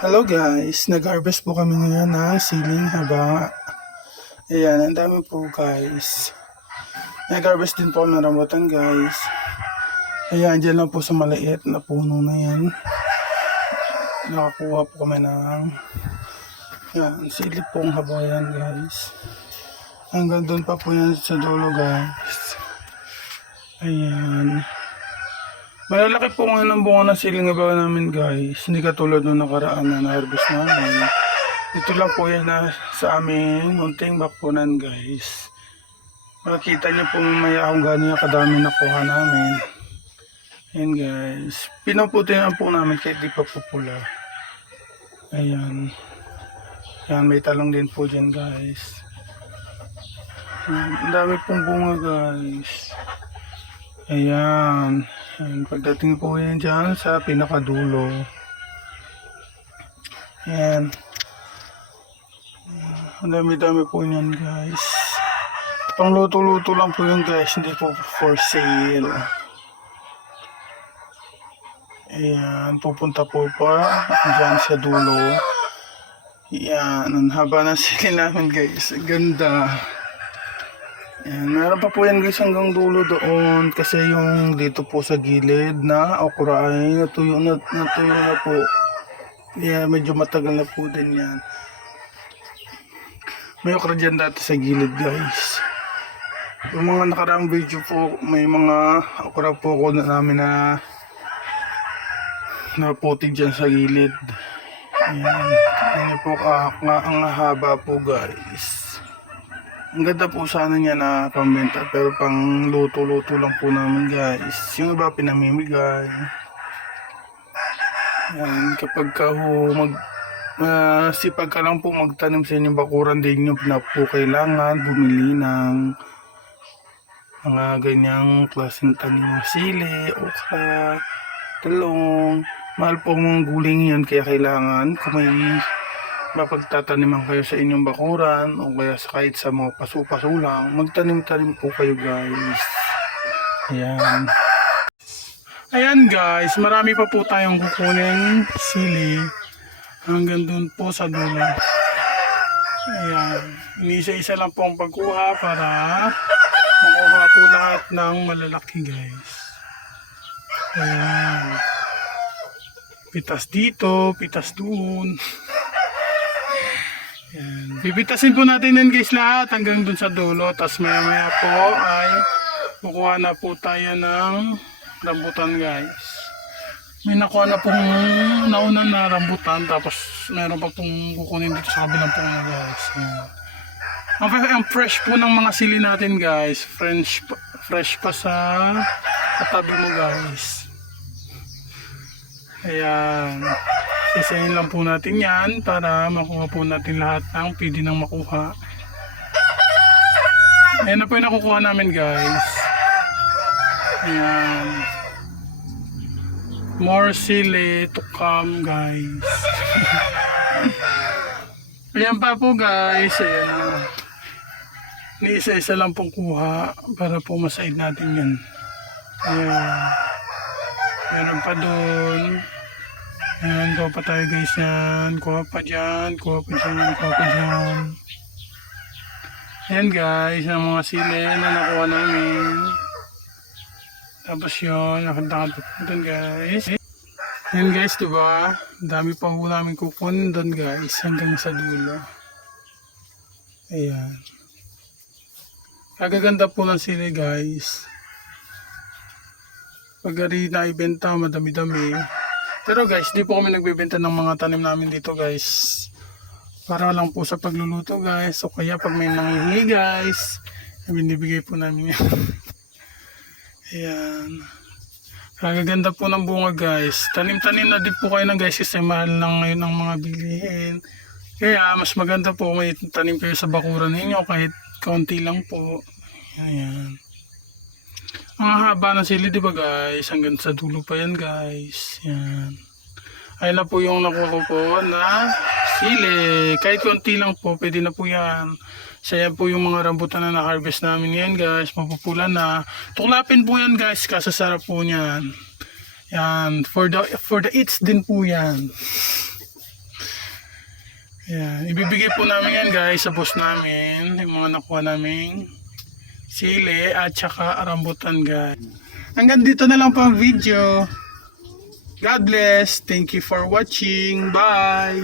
Hello guys, nag-harvest po kami ngayon ng siling haba. Ayan, ang dami po guys. Nag-harvest din po ng rambutan guys. Ayan, dyan lang po sa maliit na puno na yan. Nakakuha po kami ng yan, silip pong haba yan guys. Hanggang doon pa po yan sa dulo guys. Ayan. Malalaki po ngayon ang bunga ng siling haba namin guys. Hindi katulad nung nakaraan na na-harvest namin. Ito lang po yan na sa amin munting bakunan guys. Makikita niyo po mamaya kung gaano yung kadami nakuha namin. Ayan guys. Pinuputi na po namin kahit di pa po pula. Ayan. Ayan, may talong din po dyan guys. Ayan, ang dami pong bunga guys. Ayan. Ayan, pagdating po yan dyan sa pinakadulo. Ayan. Ang dami-dami po yan guys. Pang luto-luto lang po yun guys, hindi po for sale. Ayan, pupunta po pa dyan sa dulo. Ayan, ang haba ng sili namin guys. Ang Ganda. Ayan, meron pa po yan guys hanggang dulo doon kasi yung dito po sa gilid na okra ay natuyo na, natuyo na po. Yeah, medyo matagal na po din yan. May okra dyan dati sa gilid guys. Yung mga nakaraang video po, may mga okra po ko na namin na naputi dyan sa gilid. Ayan. Ayan po ka, nga, ang haba po guys. Ang ganda po sana niya na pambenta pero pang luto-luto lang po namin guys. Yung iba pinamimigay. Yan, kapag ka ho mag ah, sipag ka lang po magtanim sa inyong bakuran din nyo na kailangan bumili ng mga ganyang klaseng tanim sili, okra, talong. Mahal po mga guling yan kaya kailangan kung may mapagtataniman kayo sa inyong bakuran o kaya sa kahit sa mga paso-paso lang, magtanim-tanim po kayo guys. Ayan. Ayan guys, marami pa po tayong kukunin sili hanggang dun po sa dulo. Ayan. Inisa-isa lang po ang pagkuha para makuha po lahat ng malalaki guys. Ayan. Pitas dito, pitas doon. Yan. Bibitasin po natin yan guys lahat hanggang dun sa dulo. Tapos maya maya po ay kukuha na po tayo ng rambutan guys. May nakuha na pong nauna na rambutan tapos meron pa pong kukunin dito sa kabilang po na guys. Yan. Ang, fresh po ng mga sili natin guys. Pa- fresh pa sa katabi mo guys. Ayan. Sisayin lang po natin yan para makuha po natin lahat ng pwede nang makuha. Ayan na po yung nakukuha namin guys. Ayan. More sili to come guys. Ayan pa po guys. Ayan na. Ni isa-isa lang pong kuha para po masaid natin yan. Ayan. Meron pa doon. Ayan, kuha pa tayo guys yan. Kuha pa dyan, kuha pa dyan, kuha pa dyan. Ayan guys, ang mga sili na nakuha namin. Tapos yun, nakanta ka doon guys. Ayan guys, diba? Dami pa po namin kukunin doon guys, hanggang sa dulo. Ayan. Kagaganda po ng sili guys. Pag na ibenta, madami-dami. Pero guys, di po kami nagbebenta ng mga tanim namin dito guys. Para lang po sa pagluluto guys. O kaya pag may nangihingi guys, binibigay po namin yan. Ayan. Kagaganda po ng bunga guys. Tanim-tanim na din po kayo na guys kasi mahal lang ngayon ang mga bilihin. Kaya mas maganda po may tanim kayo sa bakuran ninyo kahit kaunti lang po. Ayan. Ang haba ng sili, di ba guys? Hanggang sa dulo pa yan guys. Yan. Ayun na po yung nakuha ko na sili. Kahit konti lang po, pwede na po yan. So yan po yung mga rambutan na na-harvest namin yan guys. Mapupula na. Tuklapin po yan guys. Kasasarap po niyan. Yan. For the, for the eats din po yan. Yan. Ibibigay po namin yan guys sa boss namin. Yung mga nakuha namin sili at saka rambutan guys. Hanggang dito na lang po ang video. God bless. Thank you for watching. Bye.